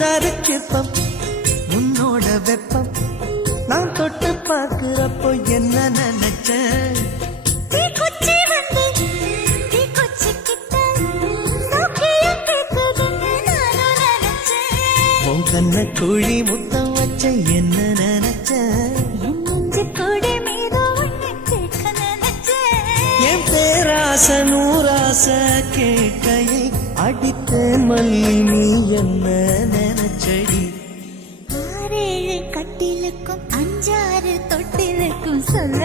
மந்தார சிற்பம் உன்னோட வெப்பம் நான் தொட்டு பார்க்கிறப்போ என்ன நினைச்சேன் உன் கண்ண குழி முத்தம் வச்ச என்ன நினைச்ச என் பேராச நூராச கேட்கையை அடித்த மல்லி நீ என்ன நினைச்சடி 6 கட்டிலுக்கும் 5 தொட்டிலுக்கும் சொல்ல